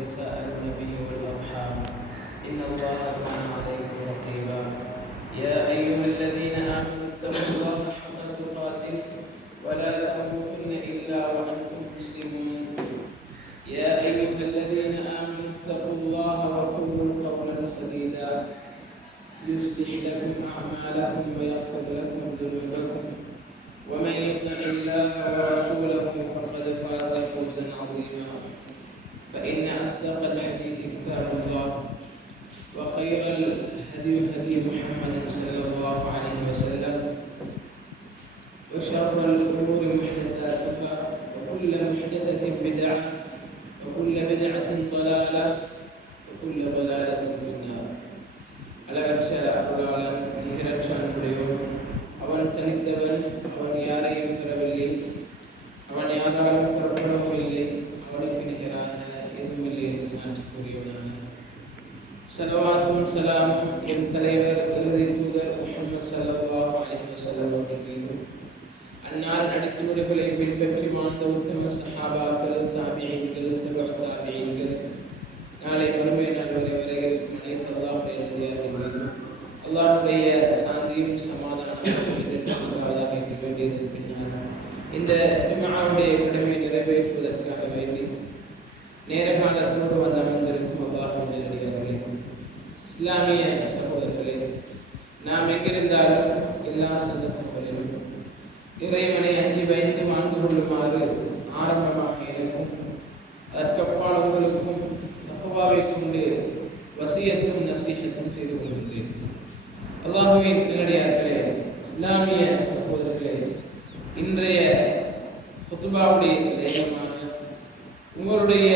تساءلون به والأرحام إن الله كان عليكم رقيبا يا أيها الذين آمنوا اتقوا الله حق تقاته ولا تموتن إلا وأنتم مسلمون يا أيها الذين آمنوا اتقوا الله وقولوا قولا سديدا يصلح لكم أعمالكم ويغفر لكم ذنوبكم ومن يطع الله ورسوله فقد فاز فوزا عظيما فإن أصدق الحديث كتاب الله وخير الهدي هدي محمد صلى الله عليه وسلم وشر الأمور محدثاتها وكل محدثة بدعة وكل بدعة ضلالة وكل ضلالة في النار அளவற்ற அருளாளன் நிகரற்ற அன்புடையோன் அவன் தனித்தவன் அவன் யாரையும் பெறவில்லை அவன் யாராலும் புறப்படவும் இல்லை அவனுக்கு நிகரான எதுவுமில்லை என்று சாட்சி கூறியவனான ஸலவாத்தும் ஸலாமும் என் தலைவர் இறுதி தூதர் முஹம்மது ஸல்லல்லாஹு அலைஹி வஸல்லம் அவர்கள் மீதும் அன்னார் நடித்தூடுகளை பின்பற்றி வாழ்ந்த உத்தம சஹாபாக்கள் தாபியீன்கள் தபஅ தாபியீன்கள் நாளை மறுமை நாள் வரை இருக்கும் அனைத்து அல்லாஹ்வுடைய நல்லடியார்கள் மீதும் அல்லாஹ்வுடைய சாந்தியும் சமாதானமும் என்றென்றும் இருக்க வேண்டியது பின்னால் இந்த ஜும்ஆவுடைய கடமையை நிறைவேற்றுவதற்காக வேண்டி நேர காலத்தோடு வந்து அமர்ந்திருக்கும் அல்லாஹ்வின் நல்லடியார்களே, இஸ்லாமிய சகோதரர்களே, நாம் எங்கிருந்தாலும் எல்லா சந்தர்ப்பங்களிலும் இறைவனை அஞ்சி பயந்து வாழ்ந்து கொள்ளுமாறு ஆரம்பமாக எனக்கும் அதற்கப்பால் உங்களுக்கும் தக்வாவை கொண்டு வசியத்தும் நசீஹத்தும் செய்து கொள்கின்றேன். அல்லாஹ்வின் நல்லடியார்களே, இஸ்லாமிய சகோதரர்களே, இன்றைய குத்பாவுடைய தலையங்கமாக உங்களுடைய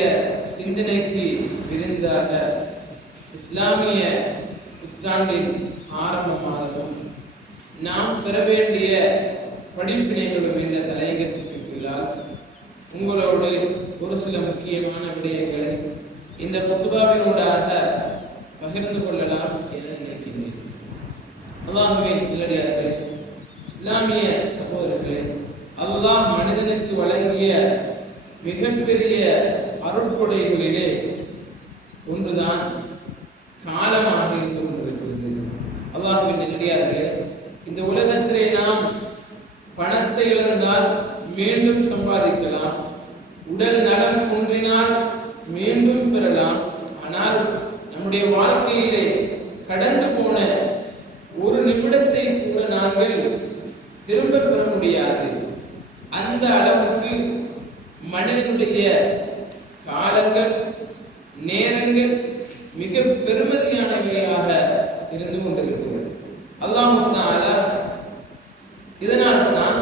சிந்தனைக்கு விருந்தாக இஸ்லாமிய புத்தாண்டின் ஆரம்பமாகவும் நாம் பெற வேண்டிய படிப்பினைகளும் என்ற தலையங்கத்திற்கு கீழால் உங்களோடு ஒரு சில முக்கியமான விடயங்களை இந்த குத்பாவினூடாக பகிர்ந்து கொள்ளலாம் என நினைக்கின்றேன். அல்லாஹ்வின் நல்லடியார்களே, இஸ்லாமிய சகோதரர்களே, அல்லாஹ் மனிதனுக்கு வழங்கிய மிகப்பெரிய அருட்கொடைகளிலே ஒன்றுதான் காலமாக இருந்து கொண்டிருக்கிறது. அல்லாஹ்வின் நல்லடியார்களே, இந்த உலகத்திலே நாம் பணத்தை இழந்தால் மீண்டும் சம்பாதிக்கலாம், உடல் நலம் குன்றினால் மீண்டும் பெறலாம். ஆனால் நம்முடைய வாழ்க்கையிலே கடந்து போன ஒரு நிமிடத்தை கூட நாங்கள் திரும்ப பெற முடியாது. அந்த அளவுக்கு மனிதனுடைய காலங்கள் நேரங்கள் மிக பெருமதியானவையாக இருந்து கொண்டிருக்கிறது. அல்லாஹ் தஆலா இதனால் தான்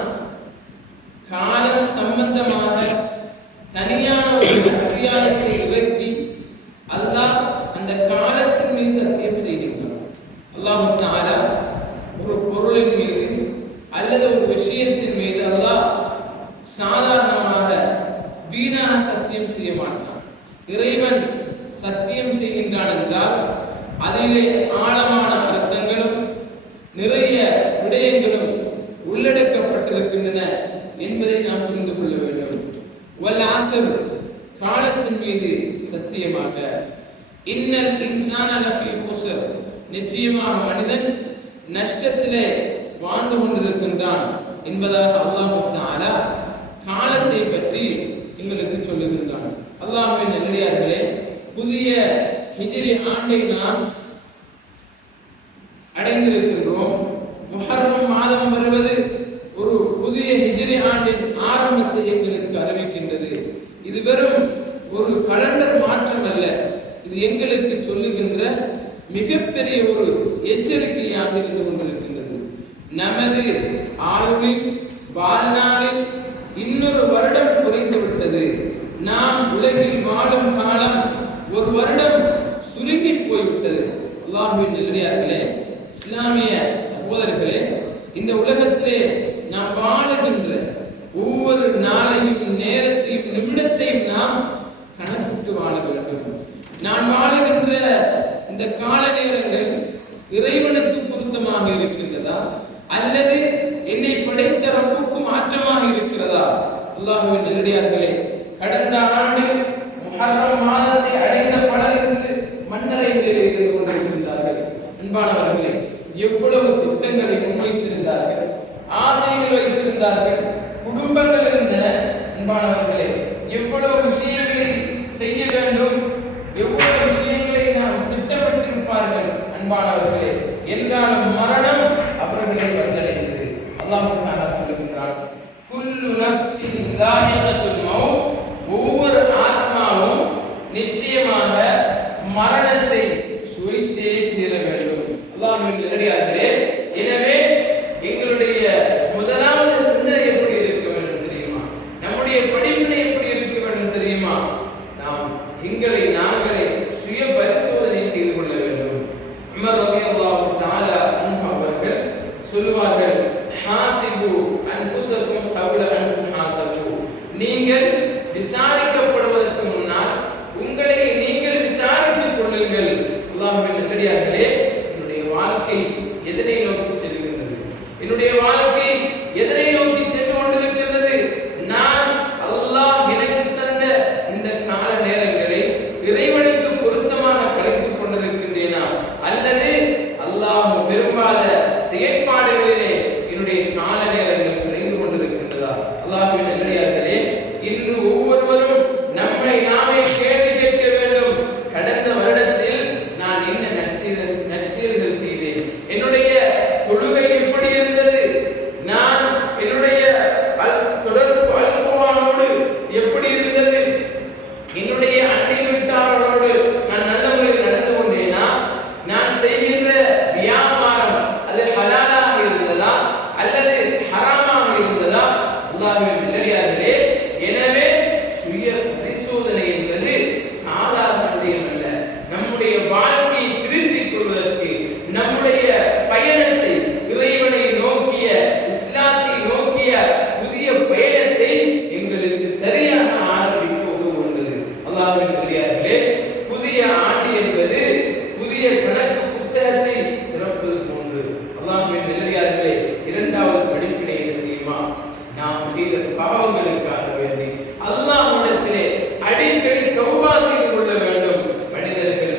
காலம் சம்பந்தமாக தனியான ஒரு அத்தியாயத்தை இறக்கி அல்லாஹ் அந்த காலத்தின் மீது சத்தியம் செய்கின்றான். அல்லாஹ் தஆலா ஒரு பொருளின் மீது அல்லது ஒரு விஷயத்தின் மீது அல்லாஹ் சாதாரணமாக வீணாக சத்தியம் செய்ய மாட்டான். இறைவன் சத்தியம் செய்கின்றான் என்றால் அதிலே ஆழமான அர்த்தங்களும் நிறைய விடயங்களும் உள்ளடக்கப்பட்டிருக்கின்றன என்பதை நாம் புரிந்து கொள்ள வேண்டும். வல் அஸ்ர், காலத்தின் மீது சத்தியமாக, இன்னல் இன்சான லஃபீ குஸ்ர், நிச்சயமாக மனிதன் நஷ்டத்திலே வாழ்ந்து கொண்டிருக்கின்றான் என்பதாக அல்லாஹ் தஆலா காலத்தை பற்றி எங்களுக்கு சொல்லுகின்றான். அல்லாஹ்வின் நல்லடியார்களே, புதிய ஹிஜ்ரி ஆண்டை நாம் அடைந்திருக்கின்றோம். முஹர்ரம் மாதம் வருவது ஒரு புதிய ஹிஜ்ரி ஆண்டின் ஆரம்பத்தை எங்களுக்கு அறிவிக்கின்றது. இது வெறும் ஒரு கலண்டர் மாற்றம் அல்ல, இது எங்களுக்கு சொல்லுகின்ற மிகப்பெரிய ஒரு எச்சரிக்கையாக இருந்து கொண்டிருக்கின்றது. நமது ஆயுளில் வாழ்நாளில் இன்னொரு வருடம் குறைந்து விட்டது. நாம் உலகில் வாழும் காலம் ஒரு வருடம் சுருங்கி போய்விட்டது. அல்லாஹ்வின் நல்லடியார்களே, இஸ்லாமிய சகோதரர்களே, இந்த உலகத்திலே நாம் வாழுகின்ற ஒவ்வொரு நாளையும் நேரத்தையும் நிமிடத்தையும் நாம் கணக்கிட்டு வாழ வேண்டும். நான் வாழுகின்ற இந்த கால நேரங்கள் இறைவனுக்கு பொருத்தமாக இருக்கின்றதா அல்லது என்னை படைத்த ரப்புக்கு மாற்றமாக இருக்கிறதா? அல்லாஹ்வின் நல்லடியார்களே, கடந்த ஆண்டு முஹர்ரம் மாதத்தை நிச்சயமாக மரணத்தை சுவைத்தே தீர வேண்டும். அல்லாஹ்வின் நல்லடியார்களே, எனவே எங்களுடைய முதலாவது சிந்தனை எப்படி இருக்க வேண்டும் தெரியுமா? நம்முடைய படிப்பினை எப்படி இருக்க வேண்டும் தெரியுமா? நாம் எங்களை நாங்களே சுய பரிசோதனை செய்து கொள்ள வேண்டும். உமர் ரலியல்லாஹு தஆலா அன்ஹு அவர்கள் சொல்லுவார்கள், ஹாசிபு அன்ஃபுஸக்கும் கப்ல அன் துஹாசபு. நீங்கள் விசாரிக்கப்படுவதற்கு முன்னால் உங்களை நீங்கள் விசாரித்துக் கொள்ளுங்கள். அல்லாஹ்வின் நல்லடியார்களே, என்னுடைய வாழ்க்கை எதனை நோக்கி செல்கிறது? என்னுடைய வாழ்க்கை எதனை நோக்கி சென்று கொண்டிருக்கிறது? நான் அல்லாஹ் எனக்கு தந்த இந்த கால நேரங்களை இறைவனுக்கு பொருத்தமாக கழித்துக் கொண்டிருக்கின்றேனா, அல்லது அல்லாஹ் விரும்பாத செயற்பாடுகளிலே என்னுடைய கால நேரங்கள் கழிந்து கொண்டிருக்கின்றதா? அல்லாஹ்வின் நல்லடியார்களே, இன்று ஒவ்வொருவரும் நம்மை நாமே கேள்வி கேட்க வேண்டும். கடந்த வருடத்தில் நான் என்ன நற்செயல்கள் செய்தேன்? என்னுடைய தொழுகை எப்படி இருந்தது? நான் என்னுடைய தொடர்பு அல்குர்ஆனோடு எப்படி இருந்தது? என்னுடைய அண்டை வீட்டாரோடு நான் நல்ல முறையில் நடந்து கொண்டேனா? நான் செய்கின்ற வியாபாரம் அது ஹலாலாக இருந்ததா அல்லது ஹராமாக இருந்ததா? அல்லாஹ்வின் நல்லடியார்களே, எனவே சுய பரிசோதனை என்பது சாதாரண விடயம் அல்ல. நம்முடைய வாழ்க்கையை திருத்திக் கொள்வதற்கு, நம்முடைய பயணத்தை இறைவனை நோக்கிய, இஸ்லாத்தை நோக்கிய புதிய பயணத்தை எங்களுக்கு சரியாக ஆரம்பிக்க உதவுகின்றது. அல்லாஹ்வின் நல்லடியார்களே, புதிய ஆண்டு என்பது புதிய கணக்கு புத்தகத்தை திறப்பது போன்று. அல்லாஹ்வின் நல்லடியார்களே, இரண்டாவது படிப்பினை என்ன தெரியுமா? நாம் செய்த பாவங்களுக்காக வேண்டி அல்லாஹ்விடத்திலே அடிக்கடி தௌபா செய்து கொள்ள வேண்டும். மனிதர்கள்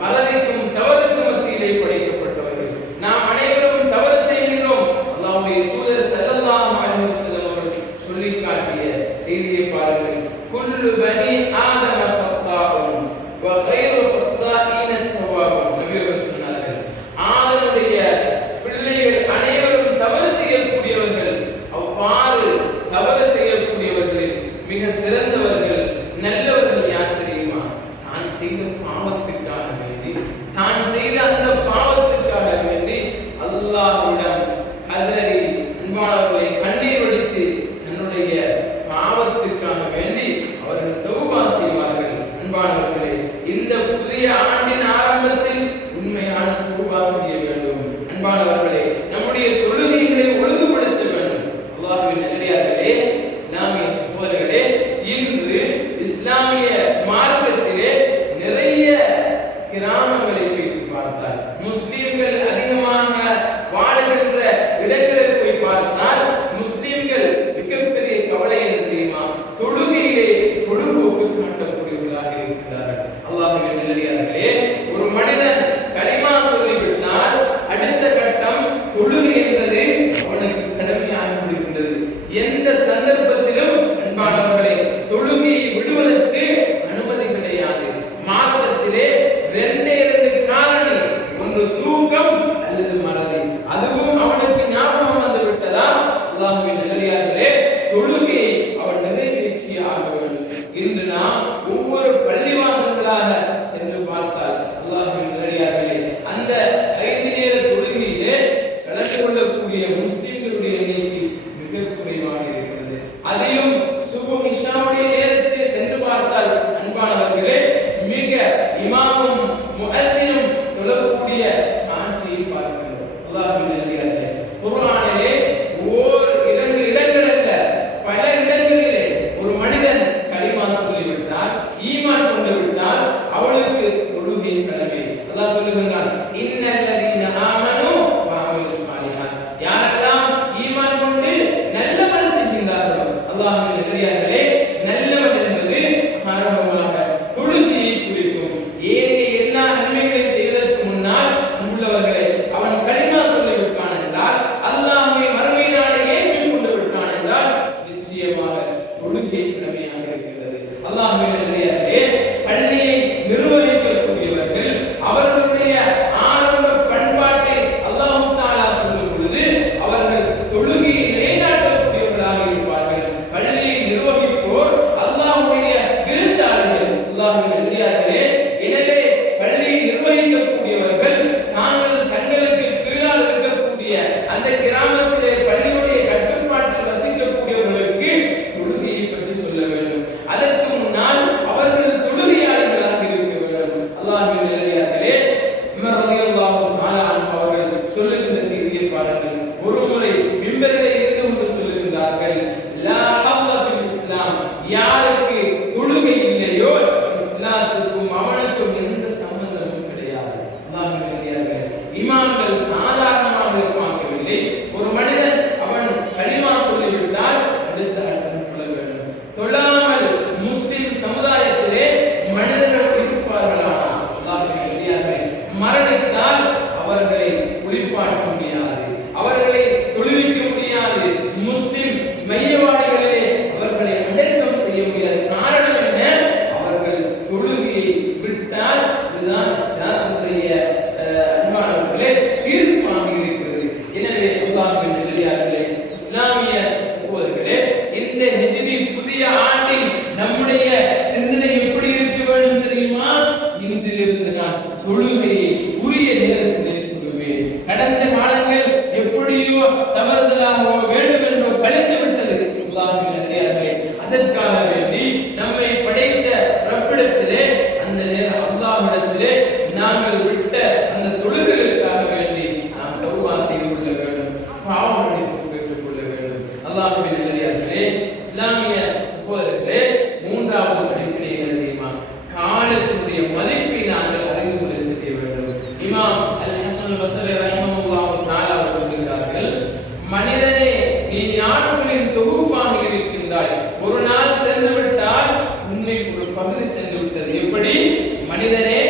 மறதிக்கும் தவறுக்கும் மத்தியிலே படைக்கப்பட்டவர்கள். நாம் அனைவரும் தவறு செய்கின்றோம். அல்லாஹ்வுடைய தூதர் ஸல்லல்லாஹு அலைஹி வஸல்லம் அவர்கள் சொல்லி காட்டிய செய்தியை பாருங்கள். குல்லு பனி ஆதம ஸத்தாஉன் வ கைரு ஸத்தாஈன தவ்வாபுன். நபி அவர்கள் சொன்னார்கள், ஆதமுடைய பிள்ளைகள் அனைவரும் தவறு செய்யக்கூடியவர்கள். அவ்வாறு தவறு செய்யக்கூடியவர்களில் மிக சிறந்தவர்கள், நல்லவர்கள் யார் தெரியுமா? தான் செய்த பாவத்துக்காக வேண்டி, தான் செய்த அந்த பாவத்துக்காக வேண்டி அல்லாஹ்விடம் கதறி, அன்பானவர்களை கண்ணீர் வடித்து தன்னுடைய பாவத்துக்காக வேண்டி அவர்கள் தௌபா செய்வார்கள். அன்பானவர்களே, இந்த புதிய ஆண்டின் ஆரம்பத்தில் உண்மையான தௌபா செய்ய வேண்டும். அன்பானவர்களே, நம்முடைய தொழுகைகளை ஒழுங்குபடுத்த வேண்டும். அல்லாஹ்வின் நல்லடியார்களே, இஸ்லாமிய சகோதரர்களே, இன்று இஸ்லாமிய மார்க்கத்திலே நிறைய கிராமங்களை வைத்து பார்த்தால், முஸ்லிம்கள் அதிகமாக வாழுகின்ற இடங்களை போய் பார்த்தால், முஸ்லிம்கள் மிகப்பெரிய கவலை என்ன தெரியுமா? தொழுகையிலே பொழுதுபோக்கு காட்டக்கூடியவர்களாக இருக்கிறார்கள். அல்லாஹ்வின் நல்லடியார்களே, ஒரு மனிதன் கலிமா சொல்லிவிட்டால் அடுத்த கட்டம் தொழுகை என்பது அவனுக்கு கடமையாக இருக்கின்றது. எந்த சந்தர்ப்பத்திலும் அன்பானவர்களே, தொழுகையை விடுவதற்கு அனுமதி கிடையாது. மார்க்கத்திலே ரெண்டே காரணி, ஒன்று தூக்கம் அல்லது மறதி. அதுவும் அவனுக்கு ஞாபகம் வந்து விட்டதா, அல்லாஹ்வின் நல்லடியார்களே, தொழுகையை அவன் நிறைவேற்றி ஆக வேண்டும். இன்று நாம் ஒவ்வொரு பள்ளிவாசல்களாக சென்று பார்த்தால், அல்லாஹ்வின் நல்லடியார்களே, அந்த 5 நேர தொழுகையிலே கலந்து கொள்ளக்கூடிய முஸ்லிம்களுடைய எண்ணிக்கை மிக குறைவாக இருக்கிறது. அதிலும் சுபஹ் இஷாவுடைய நேரத்திலே சென்று பார்த்தால் அன்பானவர்களே, மிக இமாமும் முஅத்தினும் தொழக்கூடிய காட்சியை பார்க்கிறோம். அல்லாஹ்வின் நல்லடியார்களே, குர்ஆனிலே ஓர் 2 இடங்கள் அல்ல, பல இடங்களிலே ஒரு மனிதன் கலிமா சொல்லிவிட்டால், ஈமான் கொண்டு விட்டால், அவனுக்கு அல்லாஹ்வின் நல்லடியார்களே, எனவே பள்ளியை நிர்வகிக்கக்கூடியவர்கள் தாங்கள் தங்களுக்கு கீழால் இருக்கக்கூடிய அந்த கிராமத்திலே பள்ளியுடைய கட்டுப்பாட்டில் வசிக்கக்கூடியவர்களுக்கு தொழுகையை பற்றி சொல்ல வேண்டும். அதற்கு முன்னால் அவர்கள் தொழுகையாளர்களாக இருக்க வேண்டும். அல்லாஹ்வின் நல்லடியார்களே, உமர் ரலியல்லாஹு தஆலா அன்ஹு அவர்கள் சொல்லுகின்ற செய்தியை பாருங்கள். ஒருமுறை மிம்பரிலே இருந்து கொண்டு சொல்லுகின்றார்கள், லா ஹல்ல ஃபில் இஸ்லாம், யாருக்கு தொழுகை இல்லையோ இஸ்லாத்துக்கும் அவனுக்கும் எந்த சம்பந்தமும் கிடையாது. அல்லாஹ்வின் நல்லடியார்களே, இமாம்கள் சாதாரணமாக பார்க்கவில்லை. ஒரு மனிதன் அவன் கலிமா சொல்லிவிட்டால் அடுத்த அர்த்தம் சொல்ல வேண்டும். தொழாமல் முஸ்லிம் சமுதாயத்திலே மனிதர்கள் இருப்பார்களானால் அல்லாஹ்வின் நல்லடியார்களே, மரணித்தால் அவர்களை குளிப்பாட்ட முடியாது, அவர்களை தொழுவிக்க முடியாது, முஸ்லிம் மையவாடிகளிலே அவர்களை அடக்கம் செய்ய முடியாது. காரணம் என்ன? அவர்கள் தொழுகையை விட்டால் இதுதான் இஸ்லாத்தினுடைய அன்பானவர்களே தீர்ப்பாக இருக்கிறது. எனவே அல்லாஹ்வின் நல்லடியார்களே, இஸ்லாமிய சகோதரர்களே, இந்த ஹிஜ்ரி புதிய ஆண்டில் நம்முடைய சிந்தனை எப்படி இருக்க வேண்டும் தெரியுமா? இன்றிலிருந்து நான் தொழுகையை உரிய நேரத்திலே தொழுவேன். கடந்த காலங்கள் எப்படியோ தவறுதலாகவோ வேண்டும் என்றோ கழிந்து விட்டது. அல்லாஹ்வின் நல்லடியார்களே, அதற்காக வேண்டி நம்மை படைத்த ரப்பிடத்திலே அந்த அல்லாஹ்விடத்திலே நாங்கள் விட்ட அந்த தொழுகைகளுக்காக வேண்டி நாம் தௌபா செய்து கொள்ள வேண்டும், பாவ மன்னிப்பு பெற்றுக் கொள்ள வேண்டும். அல்லாஹ்வின் நல்லடியார்களே, இஸ்லாமிய சகோதரர்களே, மூன்றாவது படிப்பினை என்ன தெரியுமா? காலத்தினுடைய மதிப்பை நாங்கள் அறிந்து கொள்ள தெரிய வேண்டும். இமாம் அல் ஹஸன் அல் பஸ்ரி ரஹிமஹுல்லாஹு தஆலா அவர்கள் சொல்கிறார்கள், மனிதனே, நீ நாட்களின் தொகுப்பாக இருக்கின்றாய். ஒரு நாள் சென்று விட்டால் உன்னில் ஒரு பகுதி சென்று விட்டது. எப்படி? மனிதனே,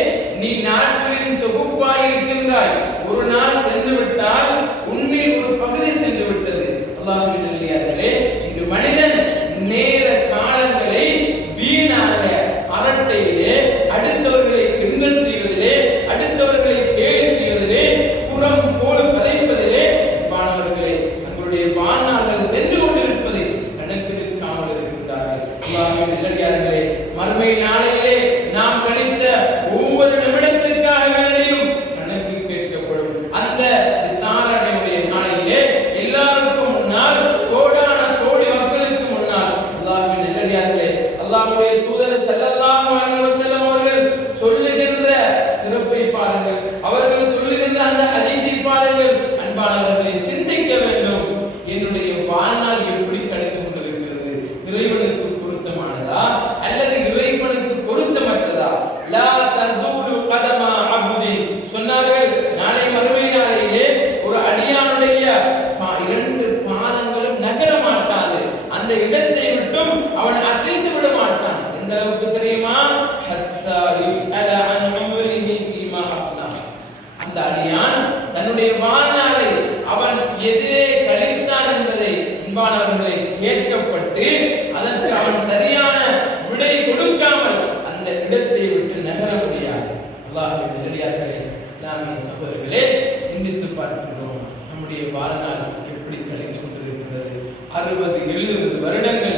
நீ நாட்களின் தொகுப்பாக இருக்கின்றாய். ஒரு நாள் சென்று விட்டால் உன்னில் ஒரு பகுதி சென்று விட்டது. அல்லாஹ்வின் நல்லடியார்களே, இங்கு மனிதன் நேர காலங்களை வீணாக அரட்டையிலே, அடுத்தவர்களை கிண்டல் செய்வதிலே, அடுத்தவர்களை கேலி செய்வதிலே, புறம் போல் கதைப்பதிலே மாணவர்களே தங்களுடைய வாழ்நாள்கள் சென்று கொண்டிருப்பதை கணக்கெடுக்காமல் இருக்கின்றார்கள். அல்லாஹ்வின் நல்லடியார்களே, மறுமை நாளையிலே நாம் கழித்த ஒவ்வொரு நிமிடத்திற்காக வேண்டியும் கணக்கு கேட்கப்படும். அந்த விசாரணையுடைய நாளையிலே எல்லாருக்கும் முன்னால், கோடான கோடி மக்களுக்கு முன்னால் அல்லாஹ்வின் நல்லடியார்களே, அல்லாஹ்வுடைய தூதர் ஸல்லல்லாஹு அலைஹி வஸல்லம் அவர்கள் சொல்லுகின்ற சிறப்பை பாருங்கள், அவர்கள் சொல்லுகின்ற அந்த ஹதீஸை பாருங்கள். அன்பானவர்களை, சிந்திக்க வேண்டும். என்னுடைய வாழ்நாள் எப்படி கடந்து கொண்டிருக்கிறது? இறைவனுக்கு பொருத்தமானதா அல்லது இறைவனுக்கு பொருத்தமற்றதா? லா தஸூலு கதமா அப்தி சொன்னார்கள், நாளை மறுமை நாளையிலே ஒரு அடியானுடைய இரண்டு பாதங்களும் நகர மாட்டாது, அந்த இடத்தை விட்டும் அவன் அசைந்து விட மாட்டான். எந்த அளவுக்கு தெரியுமா? ஹத்தா யுஸ்அல அன் உம்ரிஹி ஃபீமா அஃப்னா, அந்த அடியான் தன்னுடைய வாழ்நாளை அவன் எதிரே கழித்தான் என்பதை அன்பானவர்களை கேட்கப்பட்டு அதற்கு அவன் சரியான விடை கொடுக்காமல் அந்த இடத்தை விட்டு நகர முடியாது. அல்லாஹ்வின் நல்லடியார்களே, இஸ்லாமிய சகோதரர்களே, சிந்தித்து பார்க்கின்றோம் நம்முடைய வாழ்நாள் எப்படி கழிந்து கொண்டிருக்கின்றது. 60-70 வருடங்கள்